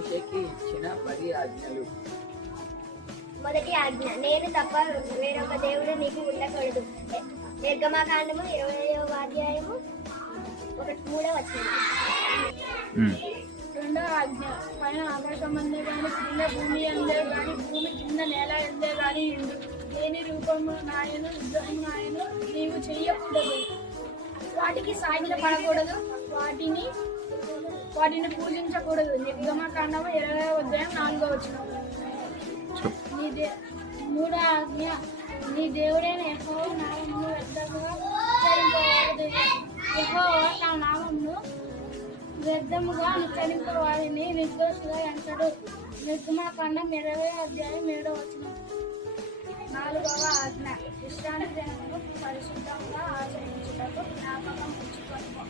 మోషేకి ఇచ్చిన 10 ఆజ్ఞలు. మొదటి ఆజ్ఞ, నేను తప్ప వేరొక దేవుడు నీకు ఉండకూడదు. నిర్గమకాండము 20వ అధ్యాయము 3వ వచనం. రెండో ఆజ్ఞ, పైన ఆకాశం అందే గాని కింద భూమి అందే గాని భూమి కింద నేల అందే గాని ఇండు దేని రూపము నాయను విగ్రహం నాయను నీవు చెయ్యకూడదు. వాటికి సాగిల పడకూడదు, వాటిని పూజించకూడదు. నిర్గమకాండము 20వ అధ్యాయం 4వ వచనం. మూడో ఆజ్ఞ, నీ దేవుడైన యెహోవా నామమును వ్యర్థముగా ఉచ్చరింపవద్దు. యెహోవా తన నామమును వ్యర్థముగా ఉచ్చరింప వారిని నిర్దోషిగా ఎంచడు. నిర్గమకాండం 20వ అధ్యాయం 7వ వచనం. 4వ ఆజ్ఞ, విశ్రాంతి దినమును పరిశుద్ధంగా ఆచరించుటకు జ్ఞాపకం ఉంచుకొనుము.